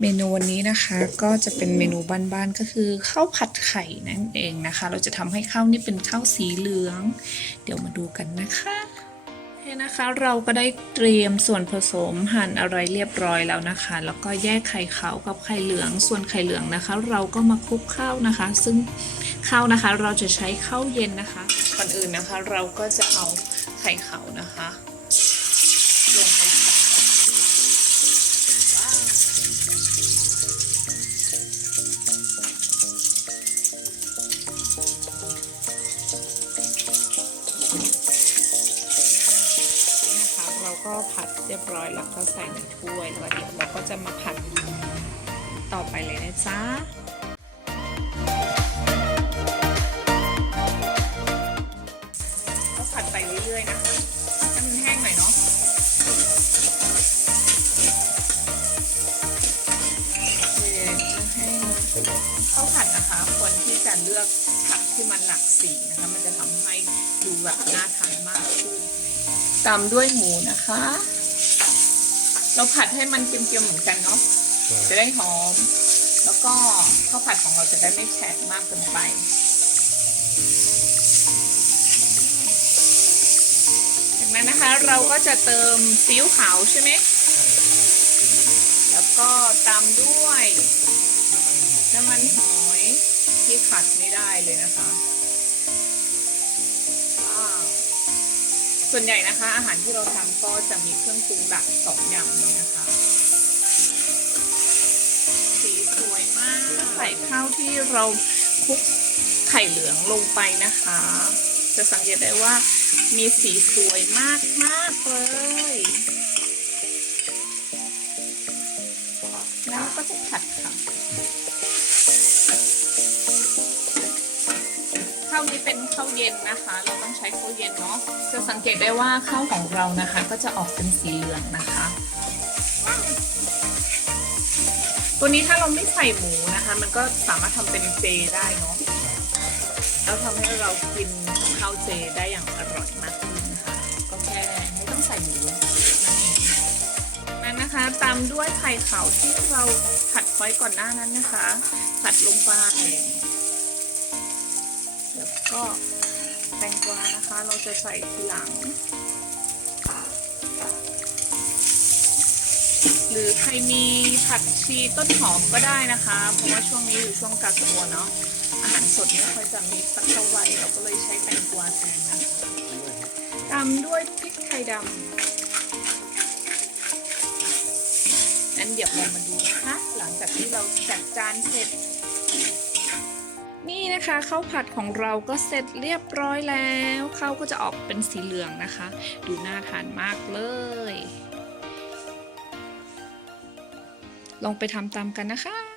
เมนูวันนี้นะคะก็จะเป็นเมนูบ้านๆก็คือข้าวผัดไข่นั่นเองนะคะ เราจะทำให้ข้าวนี่เป็นข้าวสีเหลือง เดี๋ยวมาดูกันนะคะโอเคนะคะเราก็ได้เตรียมส่วนผสมหั่นอะไรเรียบร้อยแล้วนะคะ แล้วก็แยกไข่ขาวกับไข่เหลือง ส่วนไข่เหลืองนะคะ เราก็มาคลุกข้าวนะคะ ซึ่งข้าวนะคะเราจะใช้ข้าวเย็นนะคะก่อนอื่นนะคะเราก็จะเอาไข่ขาวนะคะ ก็ผัดเรียบร้อยแล้วก็ใส่ในถ้วยแล้วเดี๋ยวเราก็จะมาผัดต่อไปเลยนะจ๊ะก็ผัดไปเรื่อยๆนะคะให้มันแห้งหน่อยเนาะโอเคให้ข้าวผัดนะคะควรที่จะเลือกผักที่มันหลากสีนะคะ มันจะทำให้ดูแบบน่าทานมากขึ้น ตามด้วยหมูนะคะ เราผัดให้มันเกรียมๆเหมือนกันเนาะจะได้หอม แล้วก็ข้าวผัดของเราจะได้ไม่แฉะมากเกินไปจากนั้นนะคะเราก็จะเติมซีอิ๊วขาวใช่ไหมแล้วก็ตามด้วยน้ำมันหอยที่ขัดไม่ได้เลยนะคะ ส่วนใหญ่นะคะ อาหารที่เราทำก็จะมีเครื่องปรุงหลักสองอย่างนี้นะคะ สีสวยมากใส่ข้าวที่เราคลุกไข่เหลืองลงไปนะคะ จะสังเกตได้ว่ามีสีสวยมากมากเลยแล้วก็จะผัดค่ะข้าวนี้เป็นข้าวเย็นนะคะ เราต้องใช้ข้าวเย็นเนาะ สังเกตได้ว่าข้าวของเรานะคะ ก็จะออกเป็นสีเหลืองนะคะ ตัวนี้ถ้าเราไม่ใส่หมูนะคะ มันก็สามารถทำเป็นเจได้เนาะแล้วทำให้เรากินข้าวเจได้อย่างอร่อยมากขึ้นนะคะ ก็แค่ไม่ต้องใส่หมูนั่นเองนั้นนะคะ ตามด้วยไข่ขาวที่เราผัดไว้ก่อนหน้านั้นนะคะ ผัดลงไป แล้วก็ แตงกวานะคะ เราจะใส่ทีหลัง หรือใครมีผักชีต้นหอมก็ได้นะคะ เพราะว่าช่วงนี้อยู่ช่วงกักตัวเนาะอาหารสดไม่ค่อยจะมีสักเท่าไหร่เราก็เลยใช้แตงกวาแทนนะคะตามด้วยพริกไทยดำนั้นเดี๋ยวเรามาดูนะคะ หลังจากที่เราจัดจานเสร็จ นี่นะคะข้าวผัดของเราก็เสร็จเรียบร้อยแล้วข้าวก็จะออกเป็นสีเหลืองนะคะ ดูน่าทานมากเลย ลองไปทำตามกันนะคะ